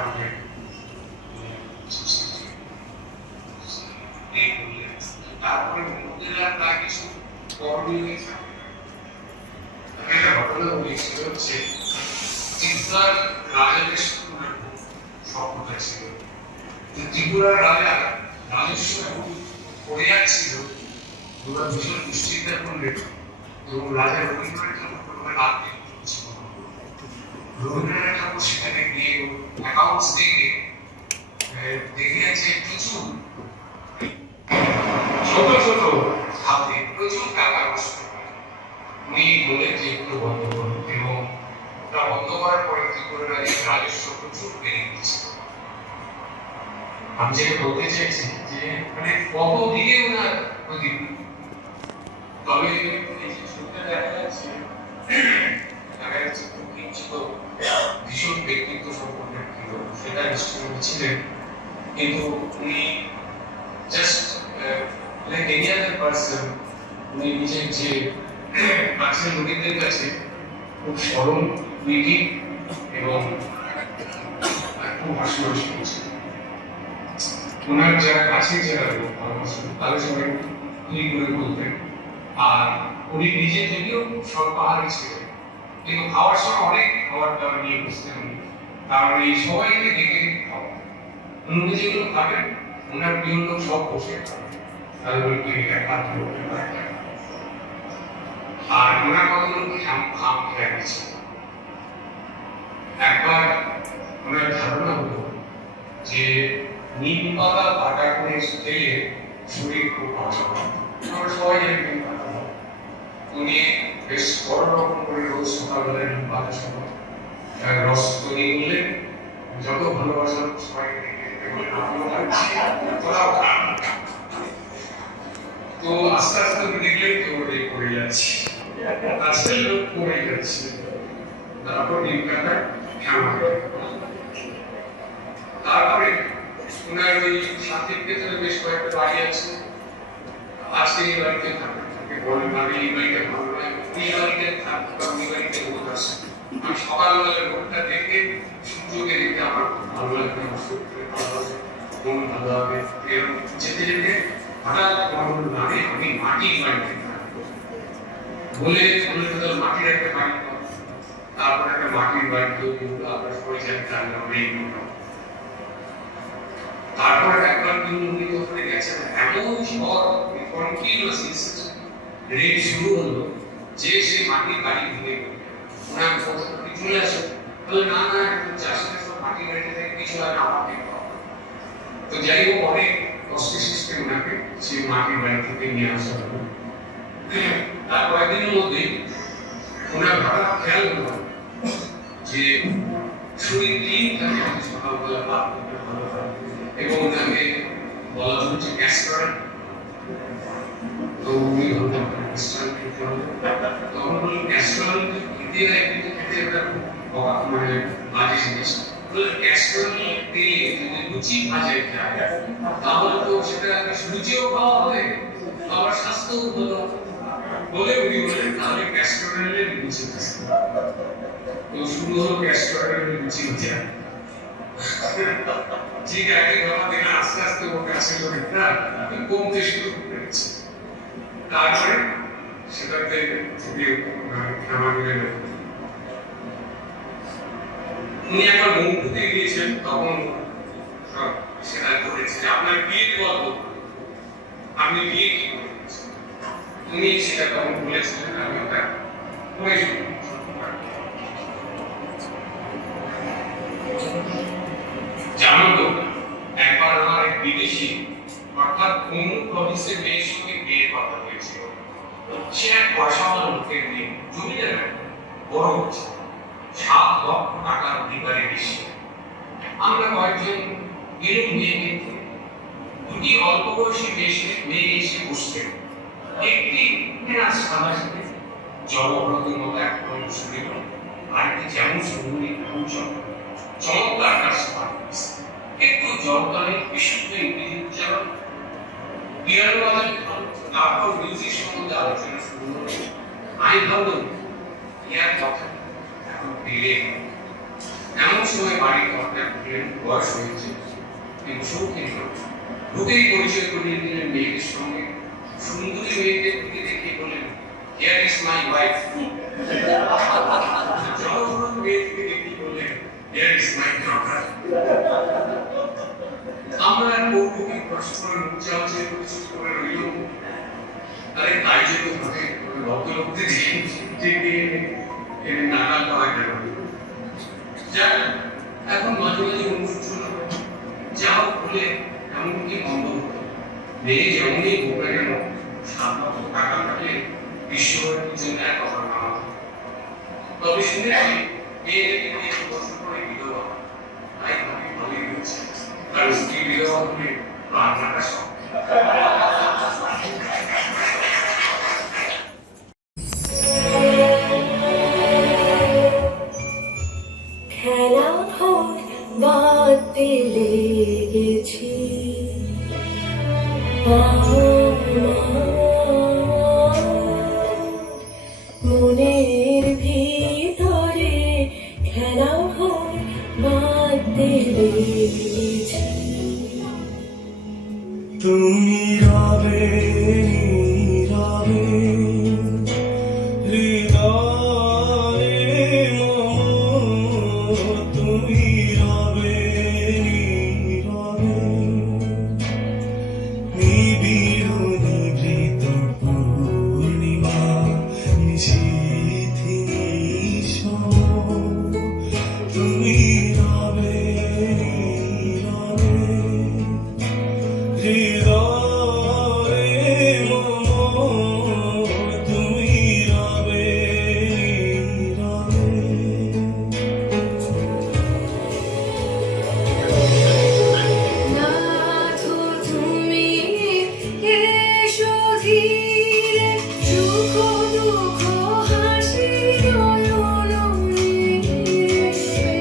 আমাদের এই বললেন তারপরে মন্দির আর তার কিছু করণীয় থাকে। একটা ঘটনা বলেছিল যে ত্রিপুরার রাজাদের স্বপ্নটা ছিল যে ত্রিপুরার রাজা রাজস্ব পড়ে যাচ্ছিল, ওরা ভীষণ দুশ্চিন্তা করলেন এবং রাজা রবীন্দ্রনাথ ঠাকুর প্রথমে রবীন্দ্রনাথ ঠাকুর সেখানে গিয়ে অ্যাকাউন্টস দেখে আছে প্রচুর ছোট ছোট হাতে প্রচুর টাকা বসতে পারে। উনি বলেন যে এগুলো বন্ধ করুন এবং ওটা বন্ধ করার পরে ত্রিপুরা রাজস্ব প্রচুর বেড়ে গেছিল। আমি যেটা বলতে চাইছি যে মানে কত দিকে ওনার প্রদীপ, তবে এই যে ছবিটা দেখা যাচ্ছে খুব কিঞ্চিত ভীষণ ব্যক্তিত্ব সম্পর্কে ছিল, সেটা নিশ্চয়ই ছিলেন, কিন্তু উনি just like any other person উনি নিজের যে কাছের লোকেদের কাছে খুব সরল, মিটি এবং খুব হাসি হাসি করছেন। ওনার যারা কাছে যারা লোক তাদের সবাই তুই করে বলতেন, আর উনি নিজে থেকেও সব পাহাড়ি ছিলেন, কিন্তু খাওয়ার সময় অনেক খাবার দাবার নিয়ে বসতেন উনি, কারণ এই সবাইকে ডেকে খাওয়া উনি যেগুলো খাবেন ওনার প্রিয় লোক সব বসে খাবেন, তাদের আর ওনার কতগুলো খাম খেয়ে গেছে। একবার ওনার ধারণা হলো যে নিম পাতা বাটা করে খেলে শরীর খুব ভালো হয়, আমরা সবাই জানি নিম পাতা ভালো। উনি বেশ বড় রকম করে রোজ সকালবেলা নিম পাতা সময় রস তৈরি করলেন, যত ভালোবাসা সবাইকে তো আস্তে আস্তে দেখলেন তো করে যাচ্ছি, আজকাল লোক করে যাচ্ছে, তারপর নিম পাতা খাওয়া। তারপরে ওনার ওই শান্তির ভেতরে বেশ কয়েকটা বাড়ি আছে, আজকে এই বাড়িতে থাকে বলেন আমি এই বাড়িতে ভালো নয়, এই বাড়িতে থাকতে ওই বাড়িতে রোদ আসে। আমি সকালবেলা রোদটা দেখে সূর্যকে দেখে আমার খুব ভালো লাগবে, আমার শরীরে ভালো হবে, মন ভালো হবে। এরকম যেতে যেতে হঠাৎ আমার নামে আমি মাটির বাড়িতে থাকবো বলে বলে মাটির একটা বাড়ি, তারপর একটা মাটির বাড়ি তৈরি হলো। আপনার সবাই জানেন অনেক তারপরে একবার তিনি ওখানে গেছেন, এমন ঝড় কন্টিনিউয়াস রেড শুরু হলো যে সে মাটির বাড়ি ভেঙে গেল। ওনার ফটোটি চলে আসে, বলে না না চাষের সব মাটির বাড়িতে থেকে কিছু আর আমাকে। তো যাই হোক অনেক কষ্টে সৃষ্টি ওনাকে সেই মাটির বাড়ি থেকে নিয়ে আসা হলো। তার কয়েকদিনের মধ্যেই ওনার হঠাৎ খেয়াল হলো যে শরীর ক্লিন থাকে, সকালবেলা ভাত ভালো হয় এবং ওনাকে বলা হচ্ছে ক্যাস্টরেন্ট। তো উনি বলতেন ক্যাস্টরেন্ট খেতে হবে, তখন বললেন ক্যাস্টরেন্ট খেতে নাই, কিন্তু খেতে একটা মানে বাজে জিনিস। ক্যাস্টরেন্ট দিয়ে যদি লুচি ভাজে খায় তাহলে তো সেটা লুচিও খাওয়া হবে, আবার স্বাস্থ্যও ভালো বলে উনি বলেন তাহলে ক্যাস্টরেন্টের লুচি। তো শুরু হলো ক্যাস্টরেন্টের লুচি ভাজা। ঠিক আছে, দিন আস্তে আস্তে ওর কাছে লোকটা কমতে শুরু করেছে। তারপরে সেটাতে উনি একবার মুখ ধুতে গিয়েছেন, তখন সেটা করেছে আপনার বিয়ে গল্প, আপনি বিয়ে কি করেছেন, উনি সেটা তখন বলেছিলেন আমি ওটা করেছি। জানো তো একবার আমার এক বিদেশি অর্থাৎ অমুক প্রভিন্সের মেয়ের সঙ্গে বিয়ের কথা হয়েছিল। সে এক পয়সাওয়ালা লোকের মেয়ে, জমিদার বড় হচ্ছে, 7 লক্ষ টাকার অধিকারী বেশি। আমরা কয়েকজন এরকম মেয়ে দেখতে, দুটি অল্প বয়সী মেয়ে এসে বসলেন। একটি সামাজিক জলপ্রদের মতো এক শরীর, আরেকটি যেমন সুন্দরী তেমন চমৎকার কাজ, একটু জলকালে বিশুদ্ধ ইংরেজি উচ্চারণ, পিয়ানো বাজাতে তারপর মিউজিক সম্বন্ধে আলোচনা শুরু হলো। আমি ভাবলাম ইয়ার কথা এখন দিলে এমন সময় বাড়ির ঘরটা খুললেন, বয়স হয়েছে কিন্তু শৌখিন নয়। ঢুকেই পরিচয় করিয়ে দিলেন মেয়েদের সঙ্গে। সুন্দরী মেয়েদের দিকে দেখে বললেন, হিয়ার ইজ মাই ওয়াইফ। জনগণ মেয়েদেরকে দেখে বললেন, হিয়ার ইজ মাই ডটার। আমরা কৌতুকে পরস্পর মুখ চাওয়াচে পরিচিত করে রইল। আরে তাই যদি ভাবে ভদ্রলোকদের এনে নাটক করা গেল। যাক, এখন মাঝে মাঝে অনুশোচনা যাও বলে এমনকি মন্দ হতো। মেয়ে যেমনই হোক না কেন, 7 বছর টাকা থাকলে বিশ্বভারতীর জন্য এক অফার নেওয়া। তবে শুনেছি মেয়েদেরকে নিয়ে কষ্ট করে বিধবা, তাই ভাবি ভালোই হয়েছে। আর স্ত্রী বিধবা হলে রান্নাটা সব। খেলা হোক বাঁধতে লেগেছি মনের ভিতরে, খেলা হোক বাঁধতে লেগেছি। তুমি রবে রবে হৃদয়ে মম, তুমি রবে রবে নিবিড় নিভৃত পূর্ণিমা নিশীথি নিঃসম, তুমি রবে রবে হৃদয়ে মম, তুমি রবে রবে। নাথো তুমি এসো ধীরে, সুখ দুঃখ হাসি নয়ন মিশে।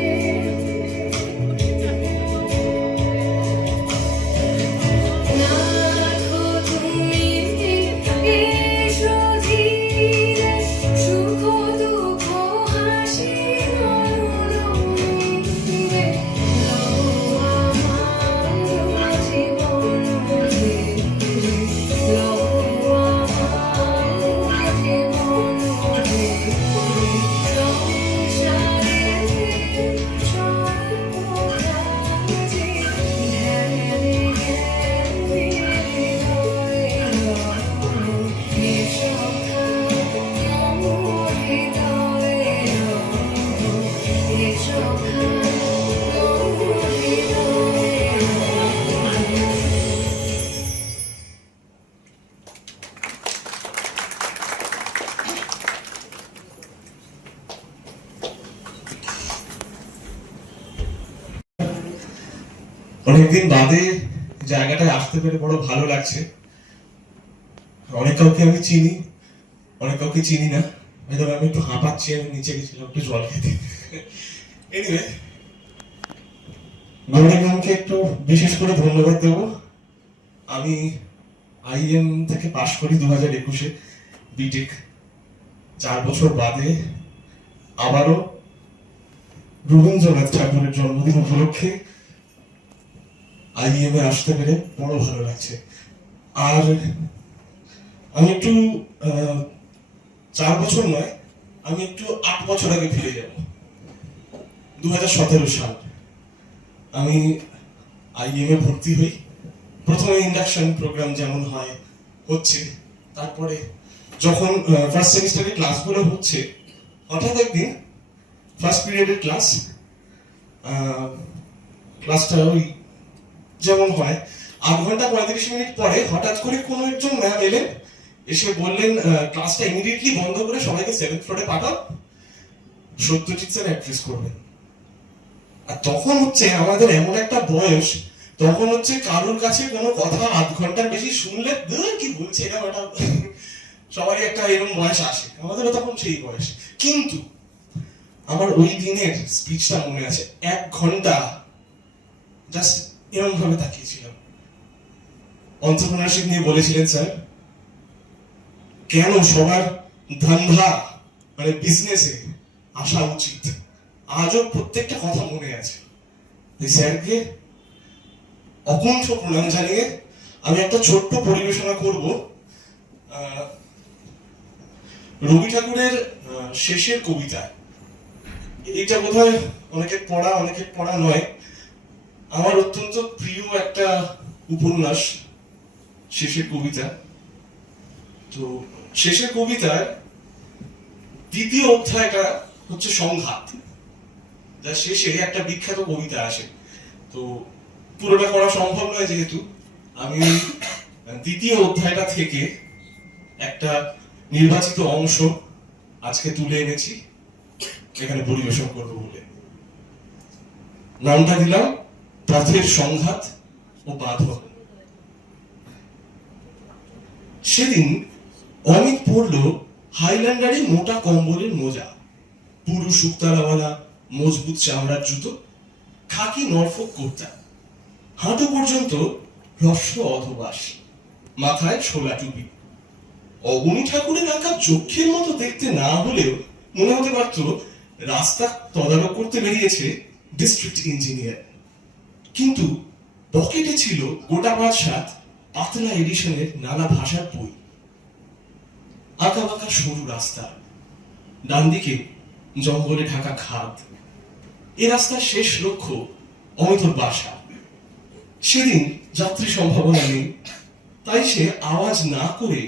নাথো তুমি এসো ধীরে, সুখ দুঃখ হাসি নয়ন মিশে। আমার জীবন অনেকদিন বাদে জায়গাটায় আসতে পেরে বড় ভালো লাগছে। অনেক কাউকে আমি চিনি, অনেক কাউকে চিনি না। ধরো আমি একটু হাঁপাচ্ছি, আমি নিচে গেছিলাম একটু জল খেতে। এনিওয়ে, গৌরী ম্যামকে একটু বিশেষ করে ধন্যবাদ দেবো। আমি আইএম থেকে পাশ করি 2021-এ বিটেক। 4 বছর বাদে আবারও রবীন্দ্রনাথ ঠাকুরের জন্মদিন উপলক্ষে আইএম এ আসতে পেরে বড় ভালো লাগছে। আর আমি একটু 4 বছর নয়, আমি একটু 8 বছর আগে ফিরে যাব। 2017 সাল আমি আইএম এ ভর্তি হই। প্রথমে ইন্ডাকশন প্রোগ্রাম যেমন হয় হচ্ছে, তারপরে যখন ফার্স্ট সেমিস্টারের ক্লাসগুলো হচ্ছে, হঠাৎ একদিন ফার্স্ট পিরিয়ডের ক্লাসটা ওই যেমন হয় 8 ঘন্টা 35 মিনিট পরে হঠাৎ করে কোনো একজন ম্যাম এলেন, এসে বললেন ক্লাসটা ইমিডিয়েটলি বন্ধ করে সবাইকে 7th ফ্লোরে পাঠাও, সত্যজিৎ স্যার অ্যাড্রেস করবেন। আর তখন হচ্ছে আমাদের এমন একটা বয়স, তখন হচ্ছে কারোর কাছে কোনো কথা 8 ঘন্টার বেশি শুনলে কি বলছে এটা ওটা, সবারই একটা এরকম বয়স আসে, আমাদেরও তখন সেই বয়স। কিন্তু আমার ওই দিনের স্পিচটা মনে আছে, 1 ঘন্টা জাস্ট এরকম ভাবে তাকিয়েছিলাম। এন্টারপ্রেনারশিপ নিয়ে বলেছিলেন স্যার, কেন সবার ধান্দা মানে বিজনেসে আসা উচিত, আজও প্রত্যেকটা কথা মনে আছে। এই স্যারকে অকুণ্ঠ প্রণাম জানিয়ে আমি একটা ছোট্ট পরিবেশনা করব রবি ঠাকুরের শেষের কবিতা। এটা বোধহয় অনেকের পড়া নয়, আমার অত্যন্ত প্রিয় একটা উপন্যাস শেষের কবিতা। তো শেষের কবিতার দ্বিতীয় অধ্যায়টা হচ্ছে সংঘাত, যার শেষে একটা বিখ্যাত কবিতা আসে। তো পুরোটা করা সম্ভব নয়, যেহেতু আমি দ্বিতীয় অধ্যায়টা থেকে একটা নির্বাচিত অংশ আজকে তুলে এনেছি এখানে পরিবেশন করবো বলে। নামটা দিলাম পথের সংঘাত ও বাঁধন। সেদিন অমিত পরল হাইল্যান্ডারে মোটা কম্বলের মোজা, পুরু শুকতারাওয়ালা মজবুত চামড়ার জুতো, খাকি নরফক কুর্তা, হাঁটু পর্যন্ত হ্রস্ব অধবাস, মাথায় ছোলা টুপি। অবনী ঠাকুরের আঁকা চক্ষের মতো দেখতে না হলেও মনে হতে পারত রাস্তা তদারক করতে বেরিয়েছে ডিস্ট্রিক্ট ইঞ্জিনিয়ার। কিন্তু পকেটে ছিল গোটা 5-7 পাতলা এডিশনের নানা ভাষার বই। আঁকা বাঁকা সরু রাস্তা, ডান দিকে জঙ্গলে ঢাকা খাদ। এ রাস্তার শেষ লক্ষ্য অমিতর বাসা। সেদিন যাত্রী সম্ভাবনা নেই, তাই সে আওয়াজ না করে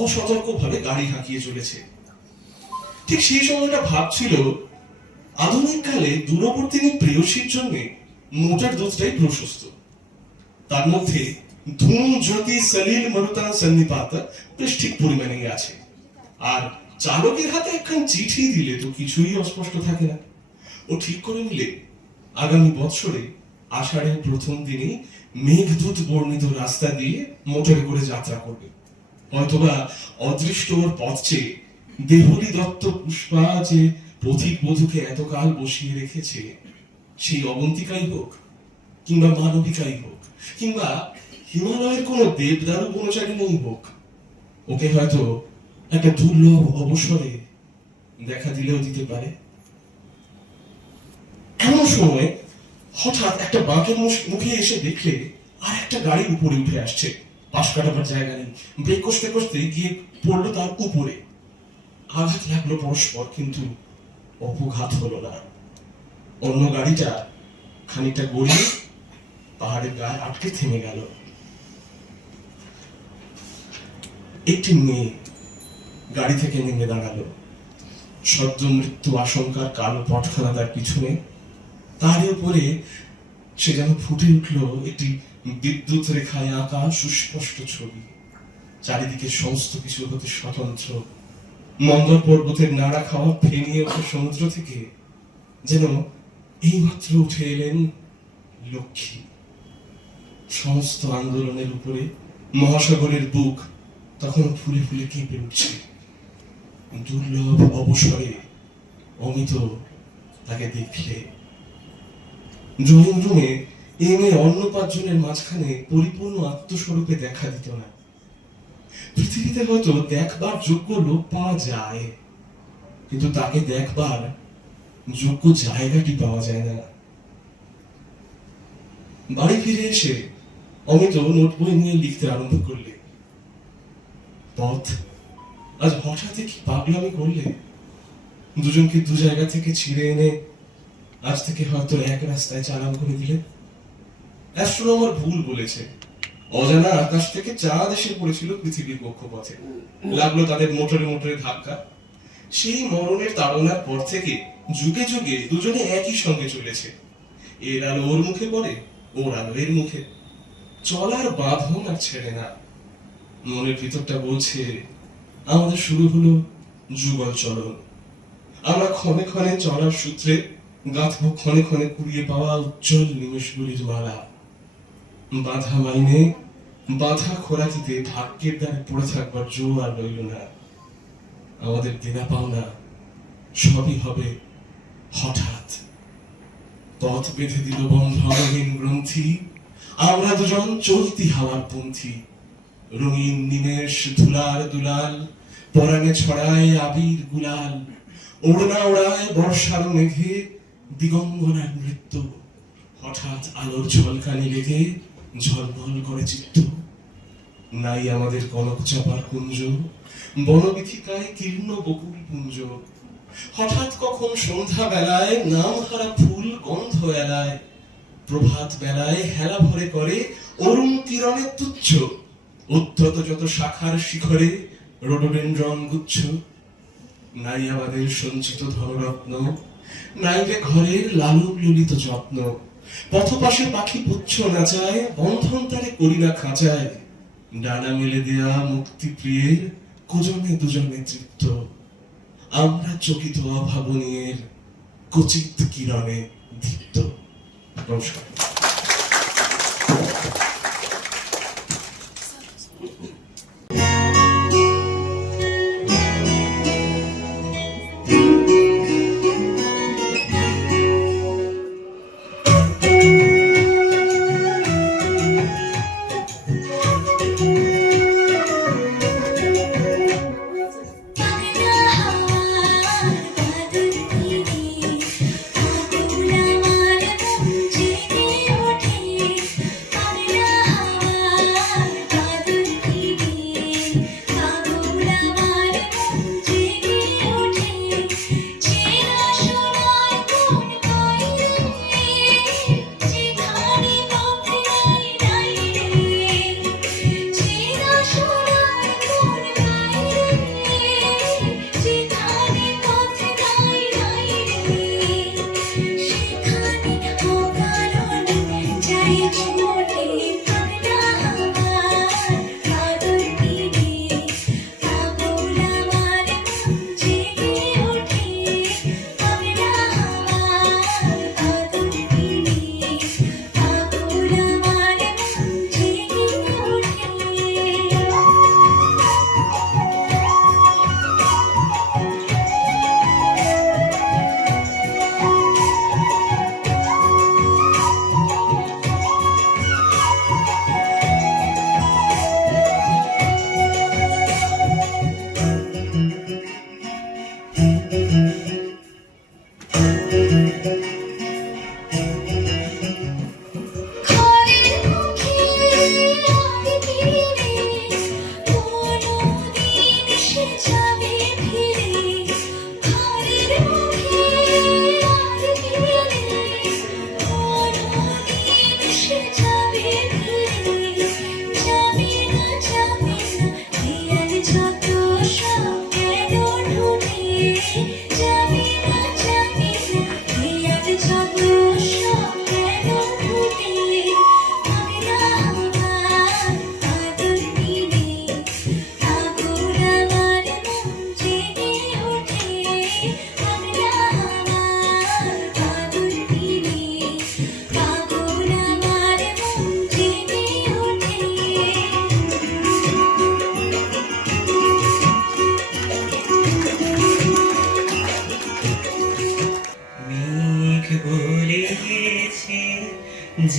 অসতর্কভাবে গাড়ি হাঁকিয়ে চলেছে। ঠিক সেই সময়টা ভাবছিল আধুনিক কালে দূরবর্তী প্রেয়সীর জন্য মোটার দুধটাই প্রশস্ত। তার মধ্যে ধূম জ্যোতি সলিল মরুতান সন্নিপাত বেশ ঠিক পরিমাণে আছে। আর চালকের হাতে একখান চিঠি দিলে তো কিছুই অস্পষ্ট থাকে না। ও ঠিক করে নিলে আগামী বছরে আষাঢ়ের প্রথম দিনে মেঘদূত বর্ণিত রাস্তা দিয়ে মোটরে করে যাত্রা করবে। হয়তোবা অদৃষ্ট ওর পথ চেয়ে দেহলি দত্ত পুষ্পা যে পথিক বধূকে এতকাল বসিয়ে রেখেছে, সেই অবন্তিকাই হোক কিংবা মানবিকাই হোক কিংবা হিমালয়ের কোন দেবদারু বনচারিণী হোক, ওকে হয়তো একটা দুর্লভ অবসরে দেখা দিলেও দিতে পারে। এমন সময় হঠাৎ একটা বাঁকের মুখে এসে দেখলে আর একটা গাড়ি উপরে উঠে আসছে। পাশ কাটাবার জায়গা নেই, ব্রেক কষতে কষতে গিয়ে পড়লো তার উপরে। আঘাত লাগলো পরস্পর, কিন্তু অপঘাত হলো না। অন্য গাড়িটা খানিকটা গড়িয়ে পাহাড়ের গায়ে আটকে থেমে গেল। একটি মেয়ে গাড়ি থেকে নেমে দাঁড়ালো। সদ্য মৃত্যু আশঙ্কার কালো পটখানা তার পিছনে, তারই উপরে সে যেন ফুটে উঠল একটি বিদ্যুৎ রেখায় আঁকা সুস্পষ্ট ছবি। চারিদিকে সমস্ত কিছু হতে স্বতন্ত্র। মন্দর পর্বতের নাড়া খাওয়া ফেনিয়ে ওঠা সমুদ্র থেকে যেন এইমাত্র উঠে এলেন লক্ষ্মী। সমস্ত আন্দোলনের উপরে মহাসাগরের বুক তখন ফুলে ফুলে কেঁপে উঠছে। দুর্লভ অবসরে অমিত তাকে দেখলে। ড্রয়িং রুমে এনে অন্য 5 জনের মাঝখানে পরিপূর্ণ আত্মস্বরূপে দেখা দিত না। পৃথিবীতে হয়তো দেখবার যোগ্য লোক পাওয়া যায়, কিন্তু তাকে দেখবার যোগ্য জায়গাটি পাওয়া যায় না। বাড়ি ফিরে এসে অমিত নোট বই নিয়ে লিখতে আরম্ভ করলে। পথ, আজ হঠাৎ কি পাগলামি করলে? দুজনকে দু জায়গা থেকে ছিঁড়ে এনে আজ থেকে হয়তো এক রাস্তায় চালান করে দিলে। অ্যাস্ট্রোনমার ভুল বলেছে। অজানা আকাশ থেকে চাঁদ এসে পড়েছিল পৃথিবীর কক্ষপথে। লাগলো তাদের মোটরে মোটরে ধাক্কা। সেই মরণের তাড়নার পর থেকে যুগে যুগে দুজনে একই সঙ্গে চলেছে। এর আলো ওর মুখে পড়ে, ওর আলো এর মুখে। চলার বাঁধন আর ছেড়ে না। মনের ভিতরটা বলছে আমাদের শুরু হলো যুগল চলন। আমরা ক্ষণে ক্ষণে চলার সূত্রে গাঁথব ক্ষণে ক্ষণে কুড়িয়ে পাওয়া উজ্জ্বল নিমেষগুলির মালা। বাধা মাইনে বাধা খোরাকিতে ভাগ্যের দ্বারে পড়ে থাকবার জোর আর রইল না। আমাদের দেনা পাওনা সবই হবে হঠাৎ। পথ বেঁধে দিল বন্ধনহীন গ্রন্থি। আমরা দুজন চলতি হাওয়ার পন্থী। রঙিন নিমেষ ধুলার দুলাল, পরাণে ছড়ায় আবির গুলাল। ওড়না ওড়ায় বর্ষার মেঘে, দিগঙ্গনার নৃত্য, হঠাৎ আলোর ঝলকানি লেগে ঝলমল করে চিত্ত। নাই আমাদের কনক চাপার কুঞ্জ, বনবিথিকায় কীর্ণ বকুল পুঞ্জ। হঠাৎ কখন সন্ধ্যা বেলায় নাম হারা ফুল গন্ধ এলায়, প্রভাত বেলায় হেলা ভরে করে অরুণ কিরণে তুচ্ছ। উদ্ধত যত শাখার শিখরে রোডোডেনড্রন গুচ্ছ। নাই আমাদের সঞ্চিত ধনরত্ন, নাইলে ঘরের লালন ললিত যত্ন। পথপাশে পাখি পুচ্ছ নাচায়, বন্ধন তারে করি না খাঁচায়। ডানা মেলে দেয়া মুক্তি প্রিয়ের কোজনে দুজনে তৃপ্ত। আমরা চকিত অভাবনীয়ের কচিত কিরণে দীপ্ত। নমস্কার।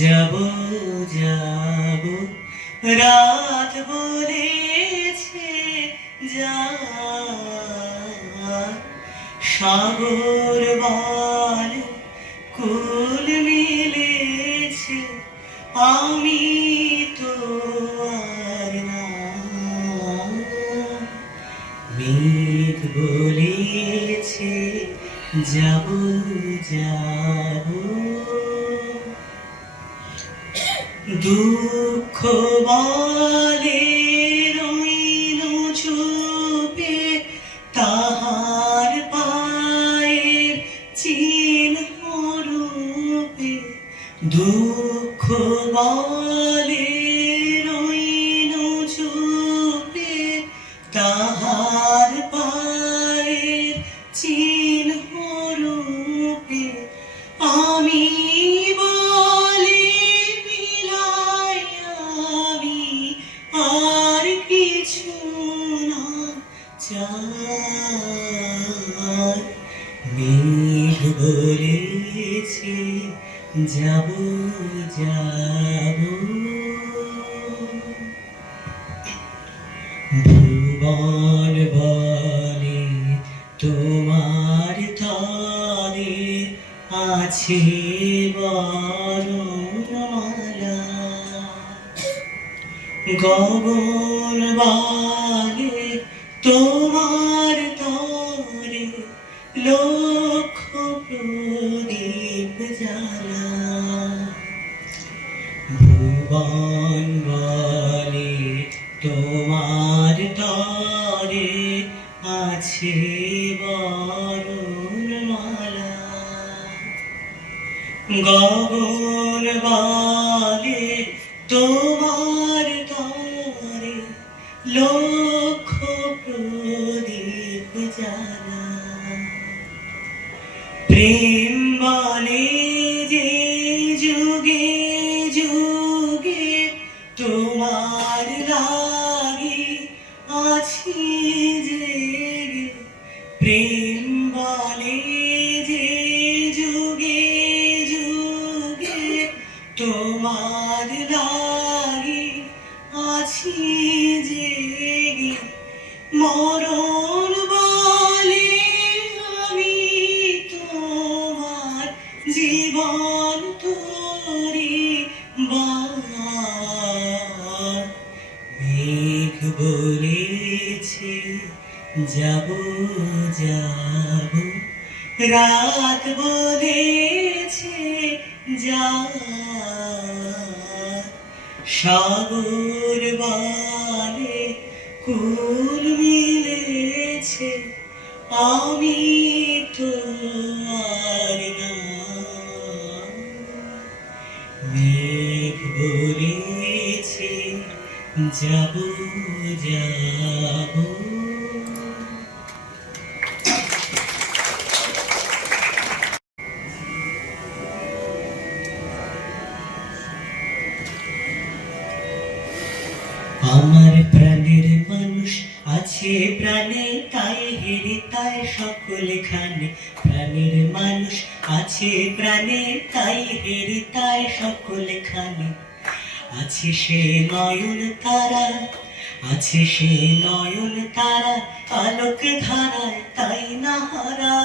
যাব যাব রাত বলেছে যা, সাগর বাল কুল মিলেছে আমি তো আর না। মেঘ বলেছে যাব যাব, দুঃখ বলে রইল চুপে তাহার পায়ের চিহ্ন রূপে। দুঃখ বলে রইল চুপে তাহার পায়ের চিহ্ন রূপে। আমি আর কিছু না চাই। মেঘ বলেছে যাব যাব, ভুবন বলে তোমার তারে আর আছে বরণমালা গগন বালে তোমার তরে লক্ষ প্রদীপ জ্বালা ভুবন বলে তোমার তরে আছে বরণমালা গগন বলে তোমার তরে লক্ষ প্রদীপ জ্বালা প্রেম বলে যে যুগে যুগে তোমার লাগি আছি জেগে প্রেম বলে যে যুগে যুগে তোমার লাগি আছি জেগে মরণ বলে আমি তোমার জীবন তোরি মেঘ বলেছে যাব যাব রাত বলেছে যা সাগর বলে কুল মিলেছে আমি তো আর না মেঘ বলেছে যাব যাব আমার প্রাণের মানুষ আছে প্রাণে তাই হেরি তাই সকলে খানে প্রাণের মানুষ আছে প্রাণে তাই হেরি তাই সকলে খানে আছে সে নয়ন তারা আছে সে নয়ন তারা আলোক ধারায় তাই না হারা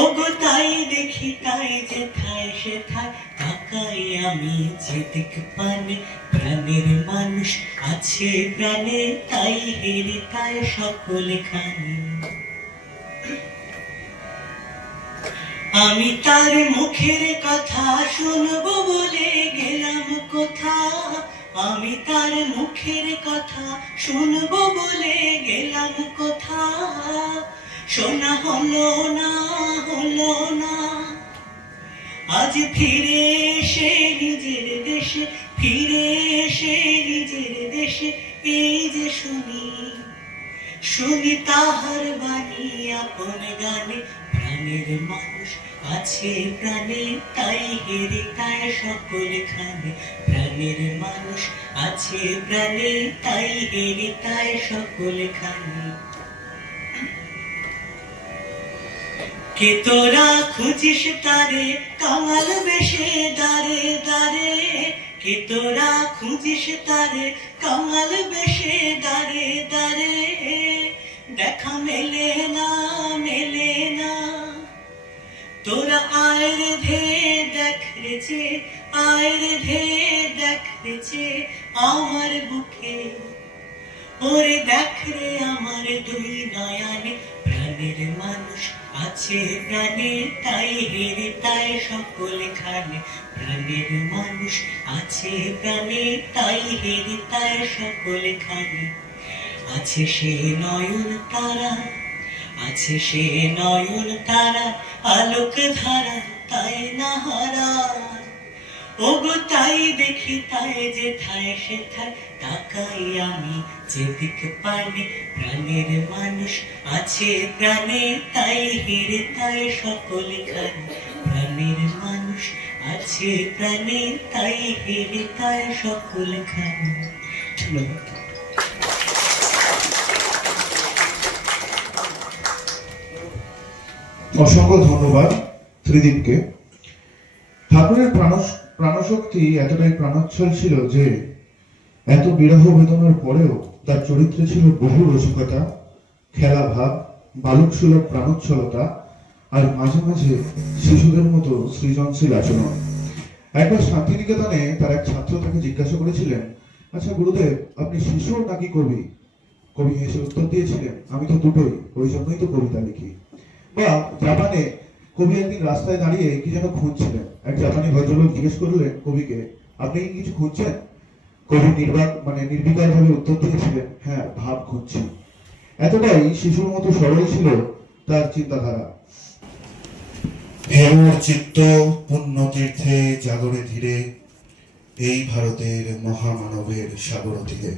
ওগো তাই দেখি তাই যেথায় সেথায় তাকাই আমি যেদিক পানে প্রাণের মানুষ আছে প্রাণে তাই হেরি তাই সকলে খানে আমি তার মুখের কথা শুনবো বলে গেলাম কোথা আমি তার মুখের কথা শুনবো বলে গেলাম কোথা শোনা হলো না হলো না আজ ফিরে এসে নিজের দেশে ফিরে এসে নিজের দেশে এই যে শুনি শুনি তাহার বাণী আপন গানে প্রাণের মানুষ আছে প্রাণে তাই হেরি তাই সকলে খানে প্রাণের মানুষ আছে প্রাণে তাই হেরি তাই সকলে খানে কে তোরা খুঁজিস তারে কাঙাল বেশে দারে দারে কে তোরা খুঁজিস তারে কাঙাল বেশে দারে দারে দেখা মেলে না মেলে না তোরা আয়ের ধে দেখ রেছে আয়ের ধে দেখ রেছে আমার বুকে ওরে দেখ রে আমার দুই নয়নে প্রাণের মানুষ আছে প্রাণে তাই হেরে তাই সকলে খানে প্রাণের মানুষ আছে প্রাণে তাই হেরে তাই সকলে খানে আছে সে নয়ন তারা আছে সে নয়ন তারা আলোক ধারা তাই না হারা ওগো তাই দেখি তাই যেথায় সেথায় তাকাই আমি যেদিক পানে প্রাণের মানুষ আছে প্রাণে তাই হেরে তাই সকলে খানে প্রাণের মানুষ আছে প্রাণে তাই হেরে তাই সকলে খানে ধন্যবাদ অসংখ্য ধন্যবাদ ত্রিদীপকে। ঠাকুরের প্রাণশক্তি এতটাই প্রাণোচ্ছল ছিল যে এত বিরহ বেদনার পরেও তার চরিত্রে ছিল বহু রসিকতা, খেলা ভাব, বালক সুলভ প্রাণোচ্ছলতা আর মাঝে মাঝে শিশুদের মতো সৃজনশীল আচরণ। একবার শান্তিনিকেতনে তার এক ছাত্র তাকে জিজ্ঞাসা করেছিলেন, আচ্ছা গুরুদেব, আপনি শিশু নাকি কবি? কবি হেসে উত্তর দিয়েছিলেন, আমি তো দুটোই, ওই জন্যই তো কবিতা লিখি। বা জাপানে কবি একদিন রাস্তায় দাঁড়িয়ে কি যেন খুঁজছিলেন। এক জাপানি ভদ্রলোক জিজ্ঞেস করলেন কবিকে, আপনি কি কিছু খুঁজছেন? কবি নির্বিকার ভাবে উত্তর দিয়েছিলেন, হ্যাঁ, ভাব খুঁজছি। এতটাই শিশুর মতো সরল ছিল তার চিন্তাধারা। হেমুর চিত্ত পুণ্যতীর্থে জাগরে ধীরে, এই ভারতের মহামানবের সাগর তীরে।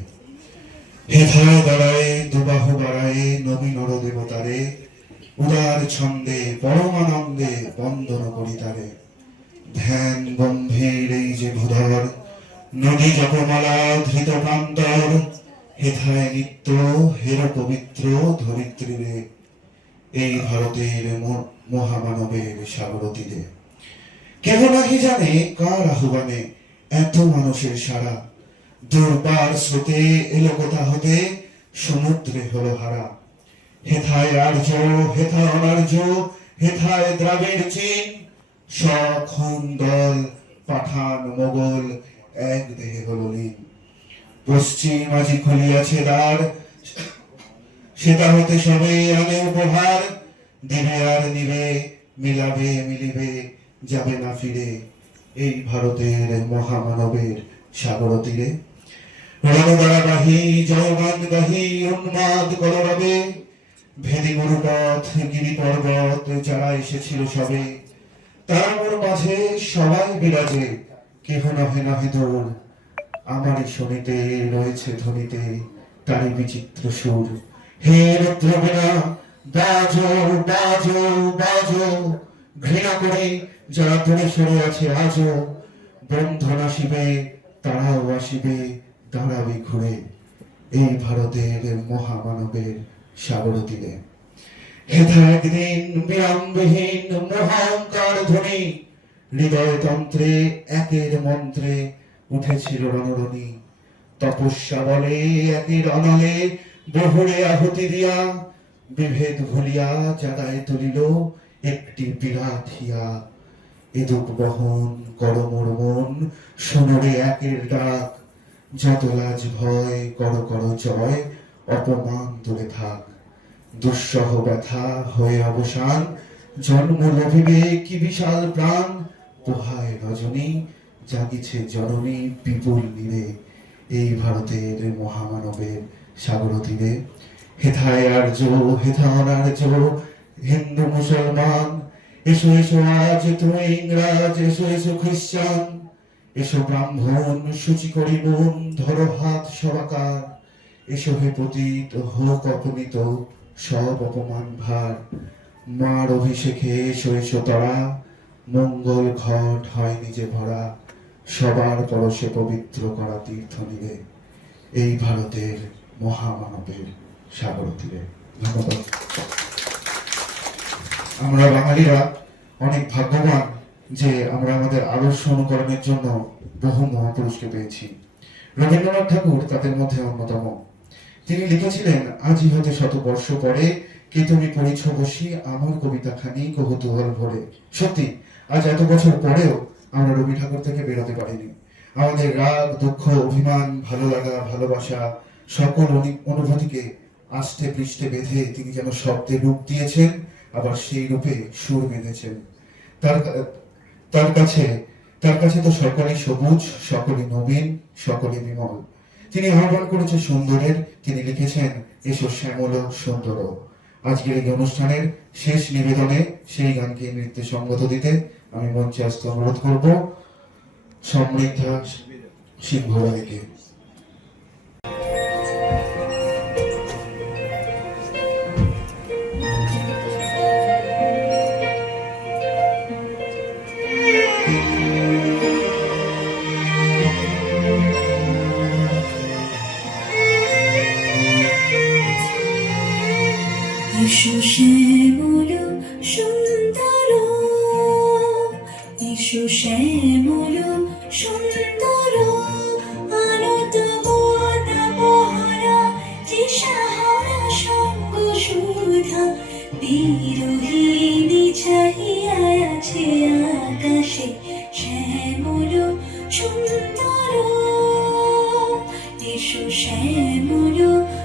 হেথায় দাঁড়ায় দুবাহু বাড়ায় নবী নর দেবতারে, উদার ছন্দে পরমানন্দে বন্দন করি তারে। ধ্যান গম্ভীর এই যে ভূধর, নদী জপমালা ধৃত প্রান্তর, হেথায় নিত্য হের পবিত্র ধরিত্রীরে, এই ভারতের মহামানবের সাগর তীরে। কেহ নাহি জানে কার আহ্বানে এত মানুষের সারা, দুর্বার স্রোতে এলো কোথা হতে সমুদ্রে হলো হারা। হেথায় আর্য, হেথা অনার্য, হেথায় দ্রাবিড় চীন, সখন দল পাঠান মোগল এক দেহে হলো লীন। পশ্চিম আজি খুলিয়াছে দ্বার, সেটা হতে সবে আনে উপহার। দিবে আর নিবে, মিলাবে মিলিবে, যাবে না ফিরে, এই ভারতের মহামানবের সাগর তীরে। রণদারাবাহী জয়গান গাহি উন্মাদ কলরবে, ভেদি মরুপথ গিরি পর্বত যারা এসেছিল সবে। তারা মোর মাঝে সবাই বিরাজে, কেহ নহে নহে দূর, আমারই শোনিতে রয়েছে ধ্বনিতে তারই বিচিত্র সুর। হে রুদ্রবীণা বাজো বাজো বাজো, ঘৃণা করে যারা দূরে সরে আছে আজও। বন্ধন আসিবে তারাও আসিবে, দাঁড়াবে ঘুরে, এই ভারতের মহামানবের সাগর তীরে। হেথা একদিন বিরামবিহীন মহাঙ্কার ধ্বনি, হৃদয় তন্ত্রে একের মন্ত্রে উঠেছিল রণরণী। তপস্যা বলে একের অনলে বহুরে আহুতি দিয়া, বিভেদ ভুলিয়া জাগায় তুলিল একটি বিরাট হিয়া। এদুক বহন কর মোর মন, শোনরে একের ডাক, যত লাজ ভয় কর কর জয়, অপমান দূরে থাক। দুঃসহ ব্যথা হয়ে অবসান, জন্ম লভিবে কি বিশাল প্রাণ। পোহায় রজনী জাগিছে জননী বিপুল নীরে, এই ভারতের মহামানবের সাগর তীরে। হেথায় আর্য, হেথা অনার্য, হিন্দু মুসলমান, এসো এসো আজ তুমি ইংরাজ, এসো এসো খ্রিস্টান। এসো ব্রাহ্মণ সূচি করি মন, ধরো হাত সবাকার। এসো হে পতিত হোক অপনীত সব অপমান ভার। মার অভিষেকে এসো এসো তরা, মঙ্গল ঘট হয় নিজে ভরা। সবার পরশে পবিত্র করা তীর্থ নিরে, এই ভারতের মহামানবের সাগর তীরে। ধন্যবাদ। আমরা বাঙালিরা অনেক ভাগ্যবান যে আমরা আমাদের আদর্শ অনুকরণের জন্য বহু মহাপুরুষকে পেয়েছি। রবীন্দ্রনাথ ঠাকুর তাদের মধ্যে অন্যতম। তিনি লিখেছিলেন, আজি হতে শত বর্ষ পরে, কে তুমি পড়িছ বসি আমার কবিতা খানি কৌতূহল ভরে। সত্যি আজ এত বছর পরেও আমরা রবি ঠাকুর থেকে বেরোতে পারিনি। আমাদের রাগ, দুঃখ, অভিমান, ভালো লাগা, ভালোবাসা সকল অনুভূতিকে আষ্টে পৃষ্ঠে বেঁধে তিনি যেন শব্দে রূপ দিয়েছেন, আবার সেই রূপে সুর বেঁধেছেন। তার কাছে তো সকলেই সবুজ, সকলে নবীন, সকলে বিমল। তিনি আহ্বান করেছেন সুন্দরের, তিনি লিখেছেন, এসো শ্যামল সুন্দর। আজকের এই অনুষ্ঠানের শেষ নিবেদনে সেই গানকে নৃত্যে সঙ্গত দিতে আমি মঞ্চে আসতে অনুরোধ করব সমৃদ্ধা সিংহ রায়কে। এসো শ্যামল সুন্দর, এসো শ্যামল সুন্দর, আনত মহারা তৃষাহারা সঙ্গ সুধা, বিরোহিণী সুন্দর এসো শ্যামল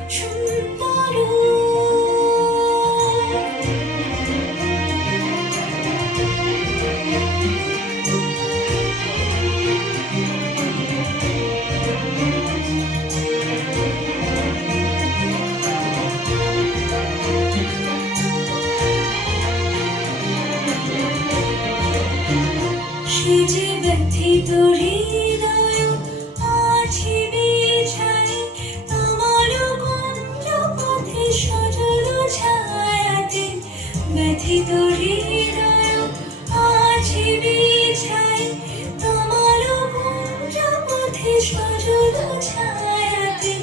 সুন্দর সে যে ব্যথিত হৃদয় আছে বিছায় তোমার কুঞ্জ পথে সজল ছায়াতে ব্যথিত হৃদয় আছে বিছায় তোমার কুঞ্জ পথে সজল ছায়াতে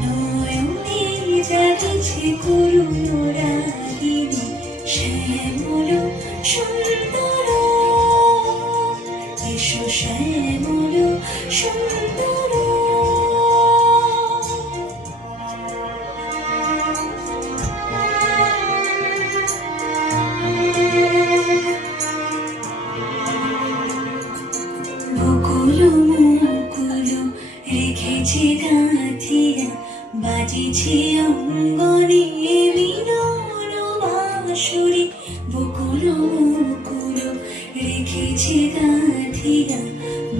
নয়নে জাগিছে করুণ রাগিনী শ্যামল সুন্দর এসো শ্যামল সুন্দর বকুল মুকুল রেখেছি গাঁথিয়া বাজিছি অঙ্গনে মিলন বাঁশুরি বকুল মুকুল রেখেছি গাঁথিয়া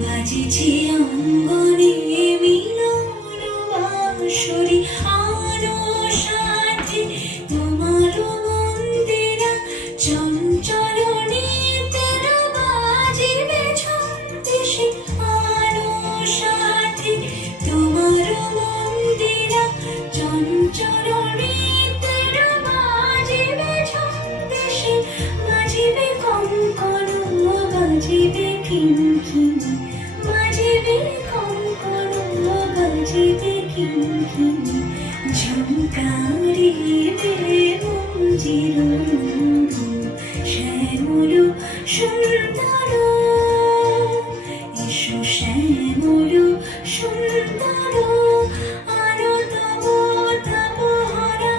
বাজিছি অঙ্গনে মিলন বাঁশুরি আরো সাথে তোমার মন্দিরা চঞ্চল নিতের বাজিবে ছন্দেশে আরো সাথে তোমার মন্দিরা চঞ্চল নিতের বাজিবে ছন্দেশে বাজিবে কঙ্কণ বাজিবে কিঙ্কিণী বাজিবে কঙ্কণ বাজিবে কিঙ্কিণী ঝুমকারিবে মঞ্জির শ্যামল সুন্দর এসো শ্যামল সুন্দর আরো তব তপহরা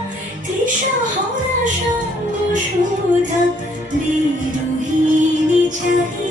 তৃষহরা সঙ্গ সুধা বিরোহিণী চাহি